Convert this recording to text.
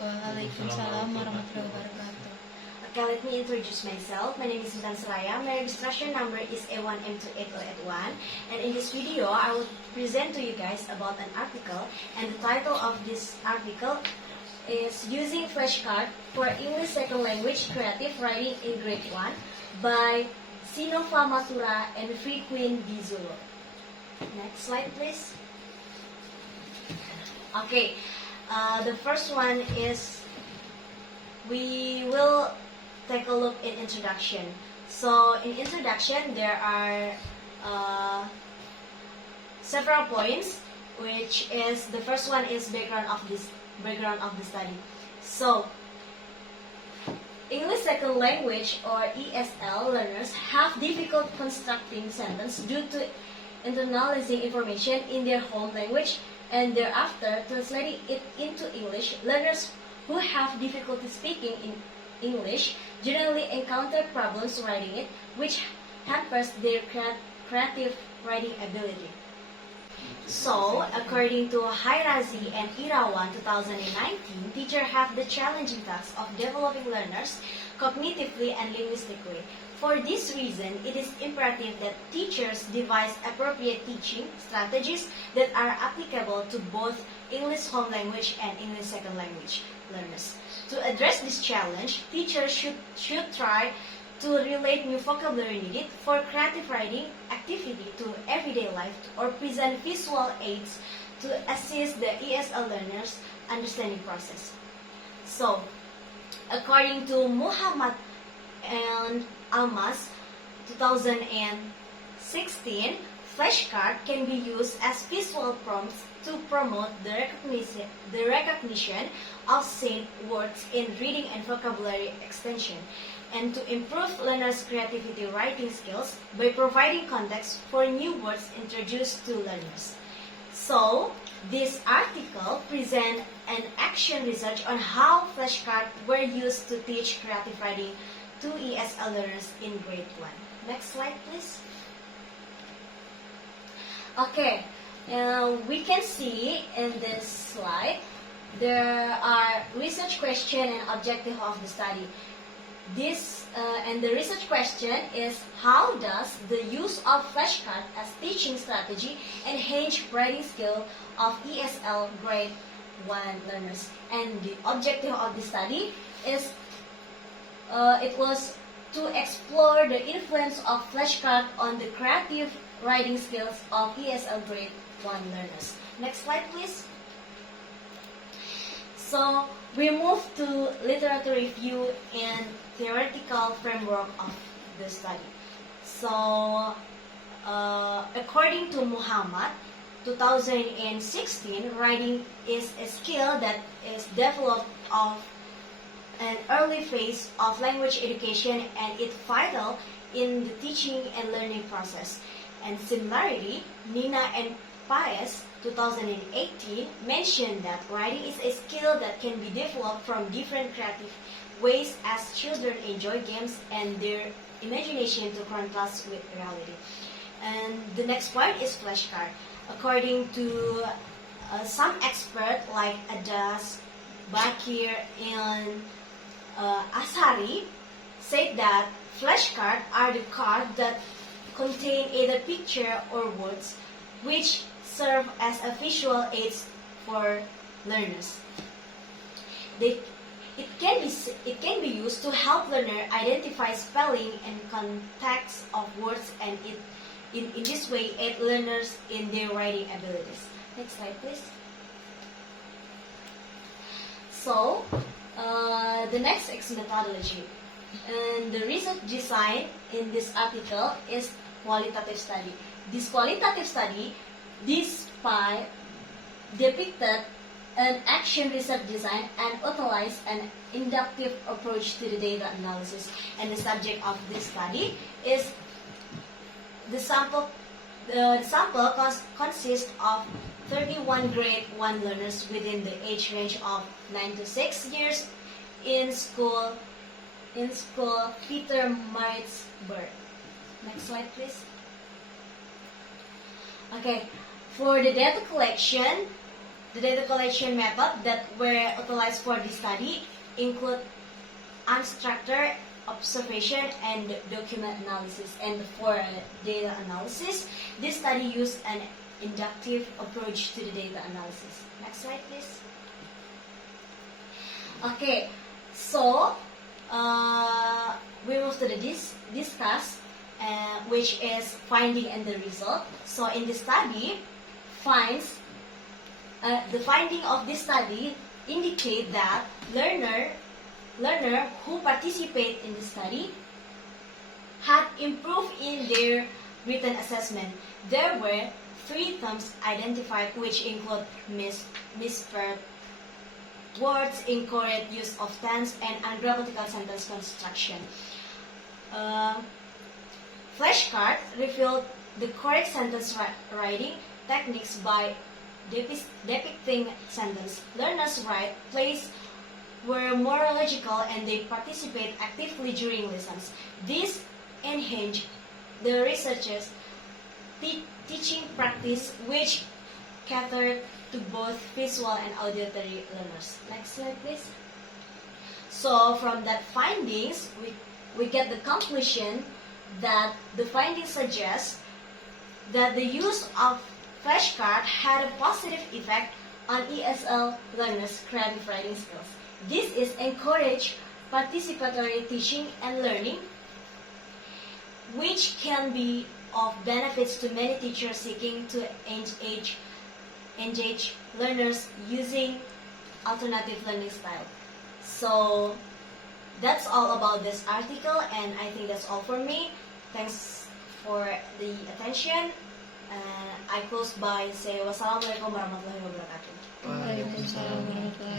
Waalaikumsalam warahmatullahi wabarakatuh. Okay, let me introduce myself. My name is Intan Seraya. My registration number is A1M218081. And in this video, I will present to you guys about an article. And the title of this article is Using Flashcard for English Second Language Creative Writing in Grade 1 by Sinova Matura and Free Queen Dizulo. Next slide, please. Okay, the first one is we will take a look in introduction. So in introduction, there are several points, which is the first one is background of the study. So English Second Language or ESL learners have difficult constructing sentence due to internalizing information in their home language and thereafter translating it into English. Learners who have difficulty speaking in English generally encounter problems writing it, which hampers their creative writing ability. So, according to Hairazi and Irawan 2019, teachers have the challenging task of developing learners cognitively and linguistically. For this reason, it is imperative that teachers devise appropriate teaching strategies that are applicable to both English home language and English second language learners. To address this challenge, teachers should try to relate new vocabulary needed for creative writing activity to everyday life or present visual aids to assist the ESL learners' understanding process. So, according to Muhammad and Almas 2016, flashcard can be used as visual prompts to promote the recognition of said words in reading and vocabulary extension, and to improve learners' creativity writing skills by providing context for new words introduced to learners. So, this article presents an action research on how flashcards were used to teach creative writing to ESL learners in grade 1. Next slide, please. Okay, we can see in this slide there are research question and objective of the study. And the research question is, how does the use of flashcard as teaching strategy enhance writing skill of ESL grade 1 learners? And the objective of the study is it was to explore the influence of flashcard on the creative writing skills of ESL grade 1 learners. Next slide, please. So, we move to literature review and theoretical framework of the study. So, according to Muhammad 2016, writing is a skill that is developed of an early phase of language education and it's vital in the teaching and learning process. And similarly, Nina and Paes 2018 mentioned that writing is a skill that can be developed from different creative ways as children enjoy games and their imagination to contrast with reality. And the next point is flashcard. According to some experts like Adas, Bakir, and Asari, said that flashcards are the cards that contain either picture or words which serve as a visual aids for learners. It can be used to help learner identify spelling and context of words, and in this way aid learners in their writing abilities. Next slide, please. So, the next is methodology. And the research design in this article is qualitative study. This qualitative study depicted an action research design and utilized an inductive approach to the data analysis. And the subject of this study is the sample. The sample consists of 31 grade 1 learners within the age range of 9 to 6 years in school Peter Maritzburg. Next slide, please. Okay, for the data collection, The data collection method that were utilized for this study include unstructured observation and document analysis. And for data analysis, this study used an inductive approach to the data analysis. Next slide, please. Okay, so we move to the discuss, which is finding and the result. So in this study, the finding of this study indicate that learner who participate in the study had improved in their written assessment. There were 3 terms identified, which include misspelled words, incorrect use of tense, and ungrammatical sentence construction. Flashcard revealed the correct sentence writing techniques by depicting sentence. Learners' right place were more logical and they participate actively during lessons. This enhanced the researchers' teaching practice, which catered to both visual and auditory learners. Next slide, please. So from that findings, we get the conclusion that the findings suggest that the use of flashcard had a positive effect on ESL learners' creative writing skills. This is encourage participatory teaching and learning, which can be of benefits to many teachers seeking to engage learners using alternative learning style. So that's all about this article, and I think that's all for me. Thanks for the attention. I close by say wassalamualaikum warahmatullahi wabarakatuh. Waalaikumsalam warahmatullahi